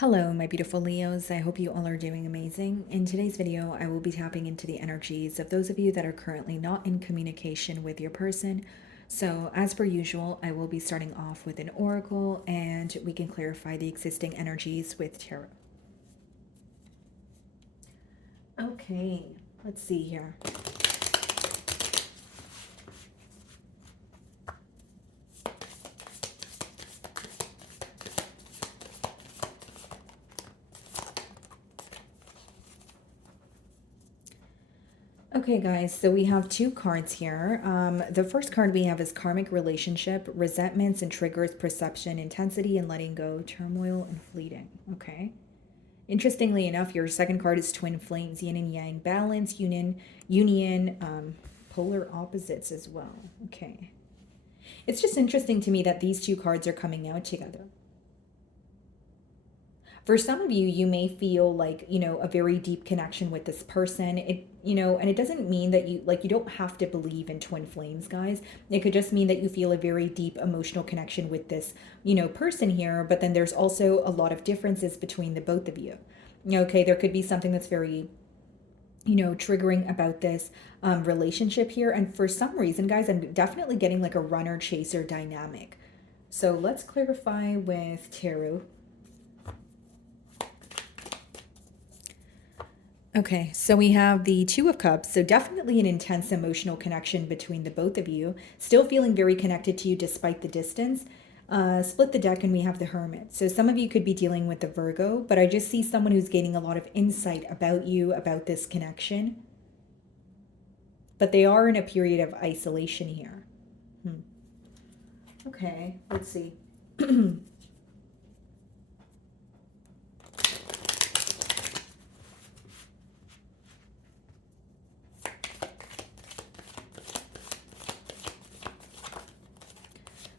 Hello, my beautiful Leos. I hope you all are doing amazing. In today's video, I will be tapping into the energies of those of you that are currently not in communication with your person. So, as per usual, I will be starting off with an oracle and we can clarify the existing energies with tarot. Okay, let's see here. Okay, guys, so we have two cards here. The first card we have is karmic relationship, resentments and triggers, perception, intensity and letting go, turmoil and fleeting. Okay. Interestingly enough, your second card is twin flames, yin and yang, balance, union, polar opposites as well. Okay. It's just interesting to me that these two cards are coming out together. For some of you, you may feel like, a very deep connection with this person. And it doesn't mean that you don't have to believe in twin flames, guys. It could just mean that you feel a very deep emotional connection with this, person here. But then there's also a lot of differences between the both of you. Okay, there could be something that's very, triggering about this relationship here. And for some reason, guys, I'm definitely getting like a runner chaser dynamic. So let's clarify with tarot. Okay, so we have the Two of Cups. So definitely an intense emotional connection between the both of you. Still feeling very connected to you despite the distance. Split the deck and we have the Hermit. So some of you could be dealing with the Virgo, but I just see someone who's gaining a lot of insight about you, about this connection. But they are in a period of isolation here. Okay, let's see.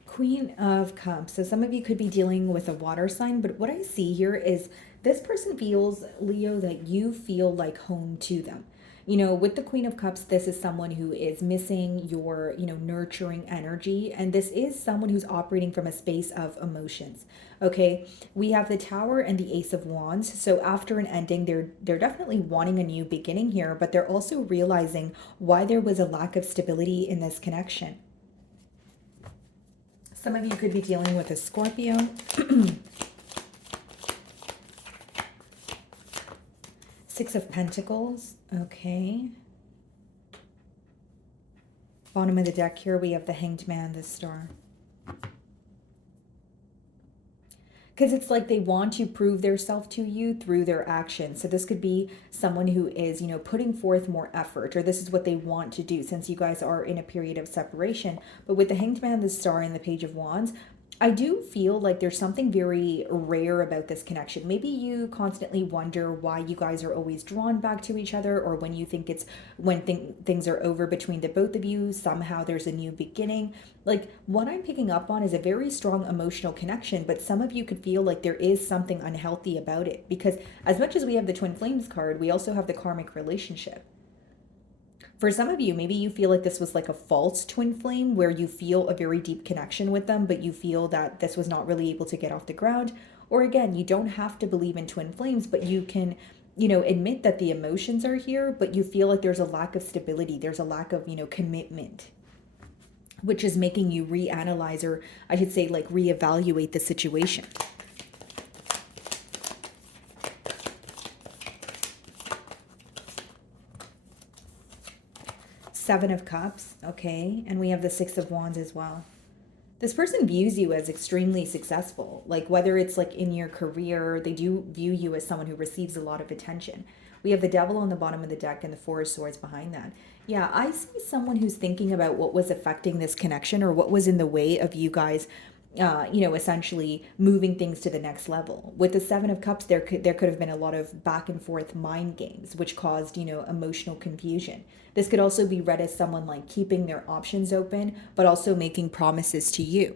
Queen of Cups. So some of you could be dealing with a water sign, but what I see here is this person feels, Leo, that you feel like home to them. With the Queen of Cups, this is someone who is missing your, nurturing energy. And this is someone who's operating from a space of emotions. Okay, we have the Tower and the Ace of Wands. So after an ending, they're definitely wanting a new beginning here, but they're also realizing why there was a lack of stability in this connection. Some of you could be dealing with a Scorpio. Six of Pentacles. Okay. Bottom of the deck here, we have the Hanged Man, the Star. Because it's like they want to prove their self to you through their actions. So this could be someone who is, putting forth more effort, or this is what they want to do since you guys are in a period of separation. But with the Hanged Man, the Star, and the Page of Wands, I do feel like there's something very rare about this connection. Maybe you constantly wonder why you guys are always drawn back to each other, or when you think it's when things are over between the both of you, somehow there's a new beginning. Like what I'm picking up on is a very strong emotional connection, but some of you could feel like there is something unhealthy about it because as much as we have the Twin Flames card, we also have the karmic relationship. For some of you, maybe you feel like this was like a false twin flame where you feel a very deep connection with them, but you feel that this was not really able to get off the ground. Or again, you don't have to believe in twin flames, but you can, admit that the emotions are here, but you feel like there's a lack of stability. There's a lack of, commitment, which is making you reanalyze, or I should say like reevaluate the situation. Seven of Cups, okay, and we have the Six of Wands as well. This person views you as extremely successful, like whether it's like in your career, they do view you as someone who receives a lot of attention. We have the Devil on the bottom of the deck and the Four of Swords behind that. Yeah, I see someone who's thinking about what was affecting this connection or what was in the way of you guys essentially moving things to the next level. With the Seven of Cups, there could have been a lot of back and forth mind games, which caused, emotional confusion. This could also be read as someone like keeping their options open, but also making promises to you.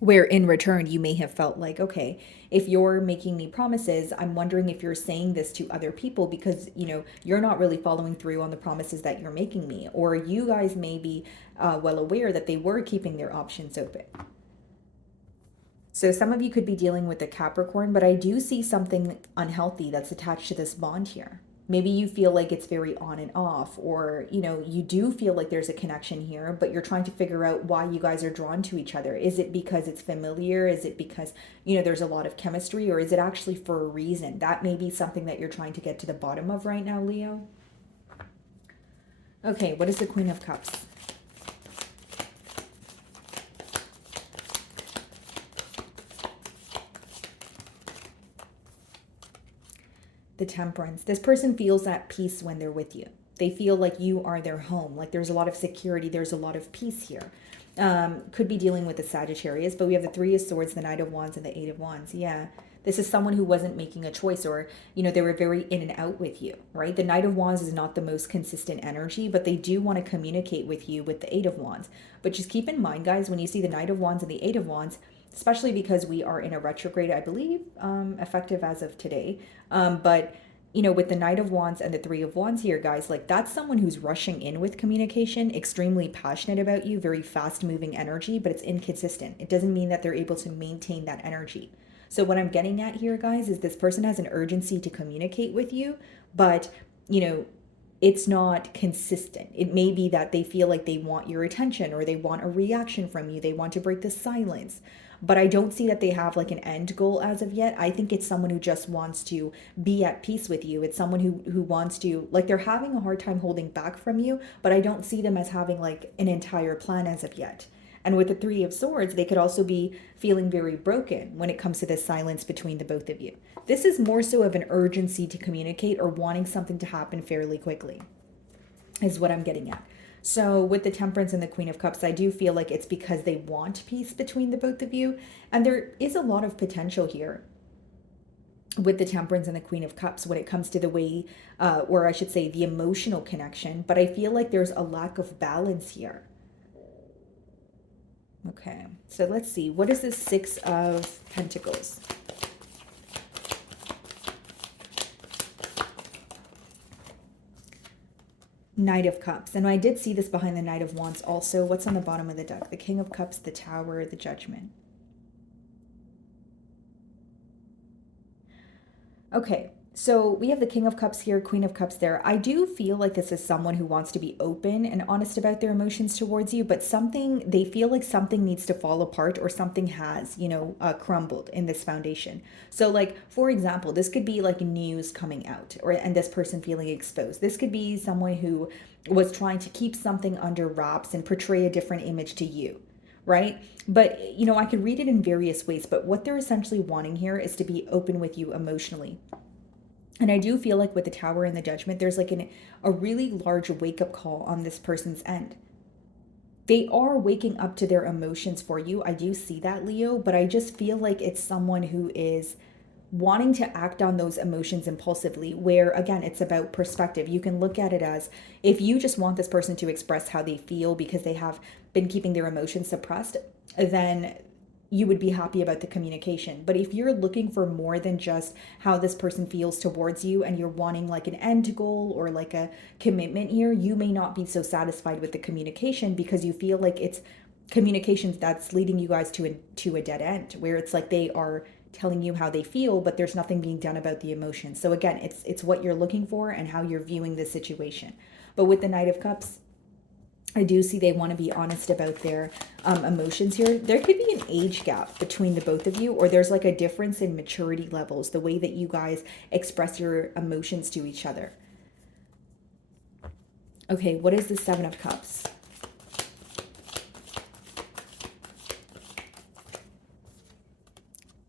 Where in return, you may have felt like, okay, if you're making me promises, I'm wondering if you're saying this to other people because, you're not really following through on the promises that you're making me. Or you guys may be well aware that they were keeping their options open. So some of you could be dealing with a Capricorn, but I do see something unhealthy that's attached to this bond here. Maybe you feel like it's very on and off, or, you do feel like there's a connection here, but you're trying to figure out why you guys are drawn to each other. Is it because it's familiar? Is it because, there's a lot of chemistry, or is it actually for a reason? That may be something that you're trying to get to the bottom of right now, Leo. Okay, what is the Queen of Cups? The Temperance. This person feels at peace when they're with you. They feel like you are their home. Like there's a lot of security. There's a lot of peace here. Could be dealing with the Sagittarius, but we have the Three of Swords, the Knight of Wands, and the Eight of Wands. Yeah. This is someone who wasn't making a choice, or, they were very in and out with you, right? The Knight of Wands is not the most consistent energy, but they do want to communicate with you with the Eight of Wands. But just keep in mind, guys, when you see the Knight of Wands and the Eight of Wands, especially because we are in a retrograde, I believe, effective as of today. But with the Knight of Wands and the Three of Wands here, guys, like that's someone who's rushing in with communication, extremely passionate about you, very fast moving energy, but it's inconsistent. It doesn't mean that they're able to maintain that energy. So what I'm getting at here, guys, is this person has an urgency to communicate with you, but, it's not consistent. It may be that they feel like they want your attention, or they want a reaction from you. They want to break the silence. But I don't see that they have like an end goal as of yet. I think it's someone who just wants to be at peace with you. It's someone who wants to, like, they're having a hard time holding back from you, but I don't see them as having like an entire plan as of yet. And with the Three of Swords, they could also be feeling very broken when it comes to this silence between the both of you. This is more so of an urgency to communicate or wanting something to happen fairly quickly, is what I'm getting at. So with the Temperance and the Queen of Cups, I do feel like it's because they want peace between the both of you. And there is a lot of potential here with the Temperance and the Queen of Cups when it comes to the way, or I should say the emotional connection. But I feel like there's a lack of balance here. Okay, so let's see. What is the Six of Pentacles? Knight of Cups. And I did see this behind the Knight of Wands also. What's on the bottom of the deck? The King of Cups, the Tower, the Judgment. Okay, so we have the King of Cups here, Queen of Cups there. I do feel like this is someone who wants to be open and honest about their emotions towards you, but they feel like something needs to fall apart, or something has, crumbled in this foundation. So like, for example, this could be like news coming out, and this person feeling exposed. This could be someone who was trying to keep something under wraps and portray a different image to you. Right? But, I could read it in various ways, but what they're essentially wanting here is to be open with you emotionally. And I do feel like with the Tower and the Judgment, there's like a really large wake-up call on this person's end. They are waking up to their emotions for you. I do see that, Leo, but I just feel like it's someone who is wanting to act on those emotions impulsively, where again, it's about perspective. You can look at it as, if you just want this person to express how they feel because they have been keeping their emotions suppressed, then you would be happy about the communication. But if you're looking for more than just how this person feels towards you, and you're wanting like an end goal or like a commitment here, you may not be so satisfied with the communication because you feel like it's communications that's leading you guys to a dead end, where it's like they are telling you how they feel, but there's nothing being done about the emotions. So again, it's what you're looking for and how you're viewing the situation. But with the Knight of Cups, I do see they want to be honest about their emotions here. There could be an age gap between the both of you, or there's like a difference in maturity levels, the way that you guys express your emotions to each other. Okay, what is the Seven of Cups?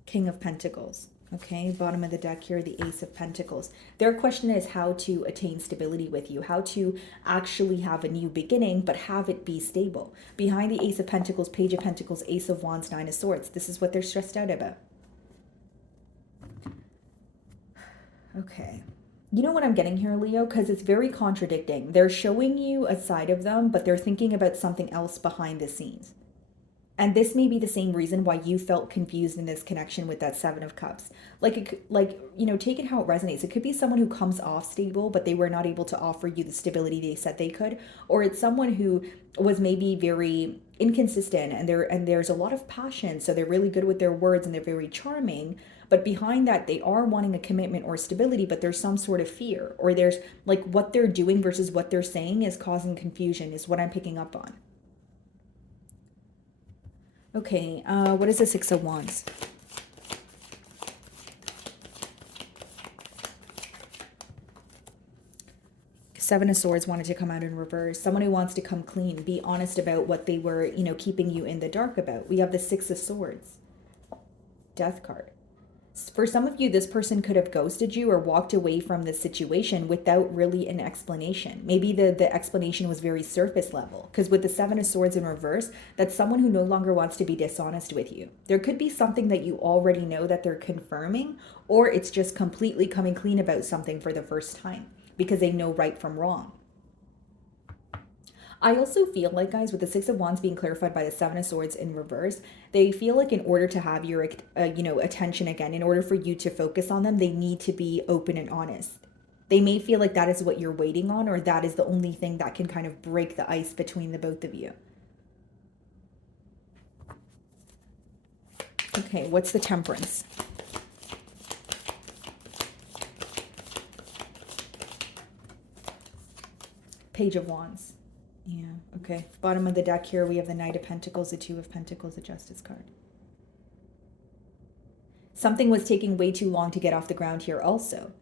King of Pentacles. Okay, bottom of the deck here, the Ace of Pentacles. Their question is how to attain stability with you, how to actually have a new beginning, but have it be stable. Behind the Ace of Pentacles, Page of Pentacles, Ace of Wands, Nine of Swords. This is what they're stressed out about. Okay. You know what I'm getting here, Leo? Because it's very contradicting. They're showing you a side of them, but they're thinking about something else behind the scenes. And this may be the same reason why you felt confused in this connection with that Seven of Cups. Take it how it resonates. It could be someone who comes off stable, but they were not able to offer you the stability they said they could. Or it's someone who was maybe very inconsistent, and there's a lot of passion. So they're really good with their words and they're very charming. But behind that, they are wanting a commitment or stability, but there's some sort of fear. Or there's like what they're doing versus what they're saying is causing confusion, is what I'm picking up on. Okay, what is the Six of Wands? Seven of Swords wanted to come out in reverse. Someone who wants to come clean, be honest about what they were, keeping you in the dark about. We have the Six of Swords. Death card. For some of you, this person could have ghosted you or walked away from the situation without really an explanation. Maybe the explanation was very surface level, because with the Seven of Swords in reverse, that's someone who no longer wants to be dishonest with you. There could be something that you already know that they're confirming, or it's just completely coming clean about something for the first time because they know right from wrong. I also feel like, guys, with the Six of Wands being clarified by the Seven of Swords in reverse, they feel like in order to have your, attention again, in order for you to focus on them, they need to be open and honest. They may feel like that is what you're waiting on, or that is the only thing that can kind of break the ice between the both of you. Okay, what's the Temperance? Page of Wands. Yeah, okay. Bottom of the deck here, we have the Knight of Pentacles, the Two of Pentacles, the Justice card. Something was taking way too long to get off the ground here also.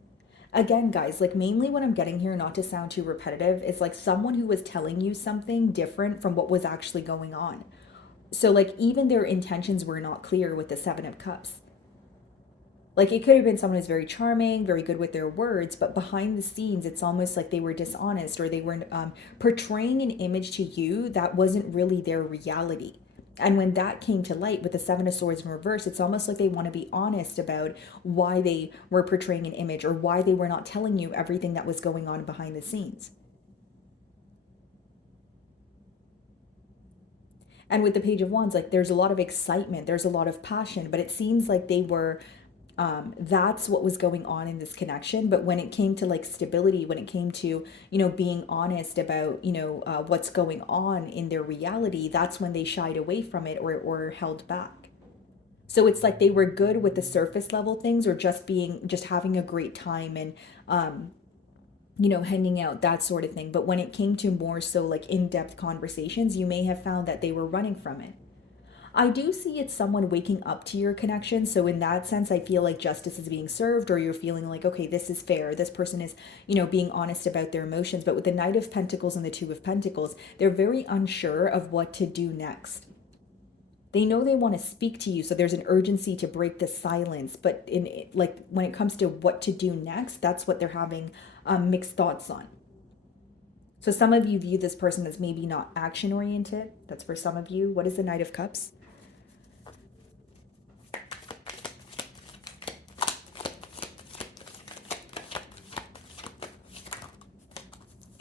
Again, guys, like mainly what I'm getting here, not to sound too repetitive, is like someone who was telling you something different from what was actually going on. So like even their intentions were not clear with the Seven of Cups. Like it could have been someone who's very charming, very good with their words, but behind the scenes, it's almost like they were dishonest, or they were portraying an image to you that wasn't really their reality. And when that came to light with the Seven of Swords in reverse, it's almost like they want to be honest about why they were portraying an image, or why they were not telling you everything that was going on behind the scenes. And with the Page of Wands, like there's a lot of excitement, there's a lot of passion, but it seems like they were that's what was going on in this connection. But when it came to like stability, when it came to, being honest about, what's going on in their reality, that's when they shied away from it, or held back. So it's like they were good with the surface level things, or just having a great time and, hanging out, that sort of thing. But when it came to more so like in-depth conversations, you may have found that they were running from it. I do see it's someone waking up to your connection. So in that sense, I feel like justice is being served, or you're feeling like, okay, this is fair. This person is, being honest about their emotions. But with the Knight of Pentacles and the Two of Pentacles, they're very unsure of what to do next. They know they want to speak to you, so there's an urgency to break the silence. But when it comes to what to do next, that's what they're having mixed thoughts on. So some of you view this person as maybe not action oriented. That's for some of you. What is the Knight of Cups?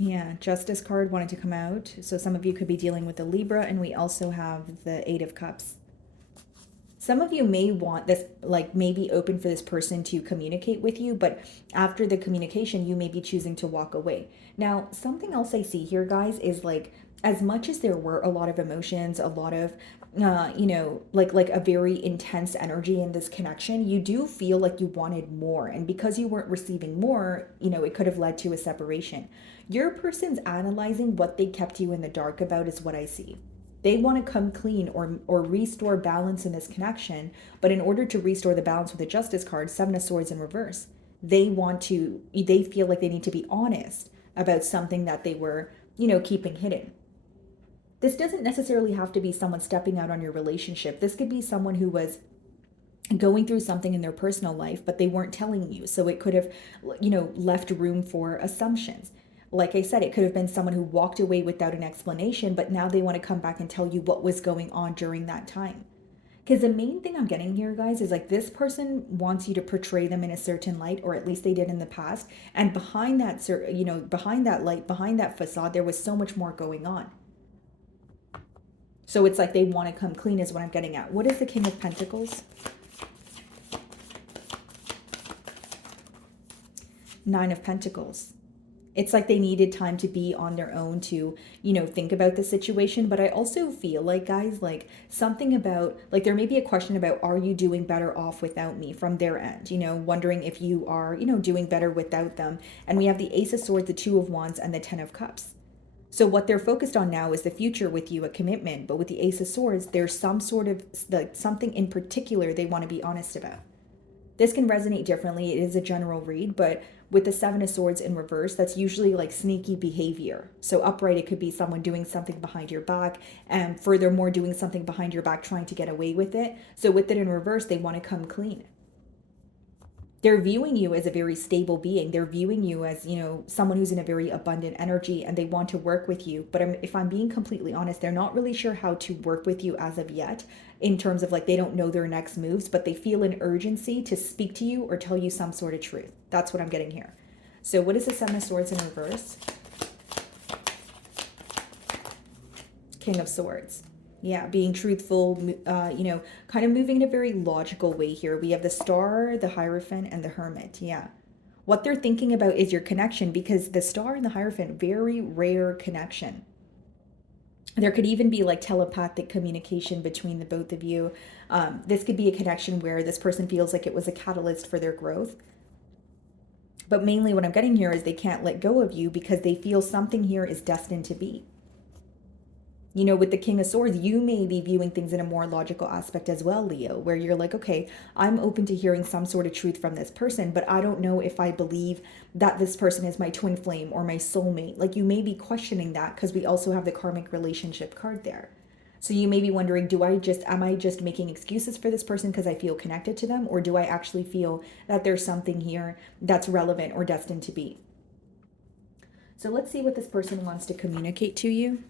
Yeah, Justice card wanted to come out. So some of you could be dealing with the Libra, and we also have the Eight of Cups. Some of you may want this, like maybe open for this person to communicate with you, but after the communication, you may be choosing to walk away. Now, something else I see here, guys, is like, as much as there were a lot of emotions, a lot of, like a very intense energy in this connection, you do feel like you wanted more. And because you weren't receiving more, it could have led to a separation. Your person's analyzing what they kept you in the dark about, is what I see. They want to come clean or restore balance in this connection. But in order to restore the balance with the Justice card, Seven of Swords in reverse, they feel like they need to be honest about something that they were, keeping hidden. This doesn't necessarily have to be someone stepping out on your relationship. This could be someone who was going through something in their personal life, but they weren't telling you. So it could have, left room for assumptions. Like I said, it could have been someone who walked away without an explanation, but now they want to come back and tell you what was going on during that time. Because the main thing I'm getting here, guys, is like this person wants you to portray them in a certain light, or at least they did in the past. And behind that, behind that light, behind that facade, there was so much more going on. So it's like they want to come clean is what I'm getting at. What is the King of Pentacles? Nine of Pentacles. It's like they needed time to be on their own to, think about the situation. But I also feel like, guys, like something about, like there may be a question about, are you doing better off without me from their end? Wondering if you are, doing better without them. And we have the Ace of Swords, the Two of Wands, and the Ten of Cups. So what they're focused on now is the future with you, a commitment. But with the Ace of Swords, there's some sort of, like something in particular they want to be honest about. This can resonate differently. It is a general read, but with the Seven of Swords in reverse, that's usually like sneaky behavior. So upright, it could be someone doing something behind your back, and furthermore, doing something behind your back, trying to get away with it. So with it in reverse, they want to come clean. They're viewing you as a very stable being. They're viewing you as, someone who's in a very abundant energy, and they want to work with you. But if I'm being completely honest, they're not really sure how to work with you as of yet, in terms of like they don't know their next moves, but they feel an urgency to speak to you or tell you some sort of truth. That's what I'm getting here. So what is the Seven of Swords in reverse? King of Swords. Yeah, being truthful, kind of moving in a very logical way here. We have the Star, the Hierophant, and the Hermit. Yeah. What they're thinking about is your connection, because the Star and the Hierophant, very rare connection. There could even be like telepathic communication between the both of you. This could be a connection where this person feels like it was a catalyst for their growth. But mainly what I'm getting here is they can't let go of you because they feel something here is destined to be. With the King of Swords, you may be viewing things in a more logical aspect as well, Leo, where you're like, okay, I'm open to hearing some sort of truth from this person, but I don't know if I believe that this person is my twin flame or my soulmate. Like you may be questioning that because we also have the karmic relationship card there. So you may be wondering, am I just making excuses for this person because I feel connected to them? Or do I actually feel that there's something here that's relevant or destined to be? So let's see what this person wants to communicate to you.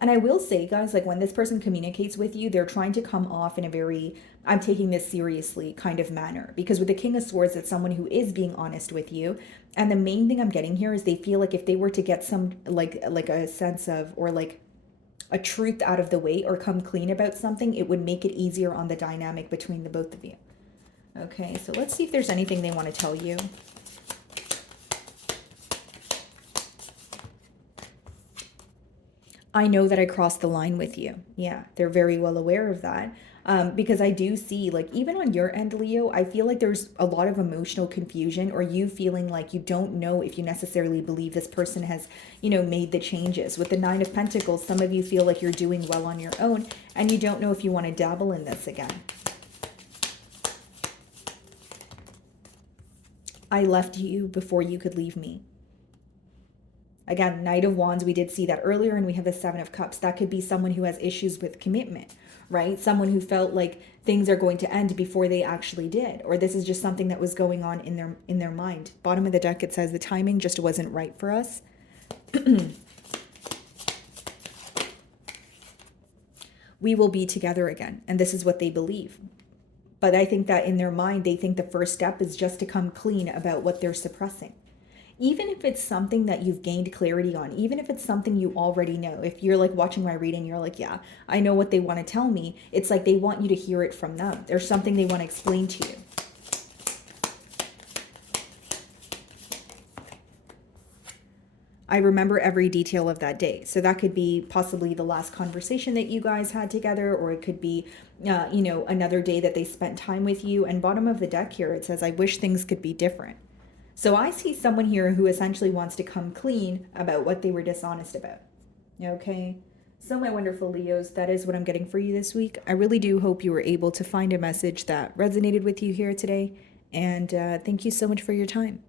And I will say, guys, like when this person communicates with you, they're trying to come off in a very, I'm taking this seriously kind of manner. Because with the King of Swords, it's someone who is being honest with you. And the main thing I'm getting here is they feel like if they were to get some, like a sense of, or like a truth out of the way or come clean about something, it would make it easier on the dynamic between the both of you. Okay, so let's see if there's anything they want to tell you. I know that I crossed the line with you. Yeah, they're very well aware of that. Because I do see, like, even on your end, Leo, I feel like there's a lot of emotional confusion, or you feeling like you don't know if you necessarily believe this person has, made the changes. With the Nine of Pentacles, some of you feel like you're doing well on your own, and you don't know if you want to dabble in this again. I left you before you could leave me. Again, Knight of Wands, we did see that earlier, and we have the Seven of Cups. That could be someone who has issues with commitment, right? Someone who felt like things are going to end before they actually did, or this is just something that was going on in their mind. Bottom of the deck, it says the timing just wasn't right for us. We will be together again, and this is what they believe. But I think that in their mind, they think the first step is just to come clean about what they're suppressing. Even if it's something that you've gained clarity on, even if it's something you already know, if you're like watching my reading, you're like, yeah, I know what they want to tell me. It's like they want you to hear it from them. There's something they want to explain to you. I remember every detail of that day. So that could be possibly the last conversation that you guys had together, or it could be, another day that they spent time with you. And bottom of the deck here, it says, I wish things could be different. So I see someone here who essentially wants to come clean about what they were dishonest about. Okay. So my wonderful Leos, that is what I'm getting for you this week. I really do hope you were able to find a message that resonated with you here today. And thank you so much for your time.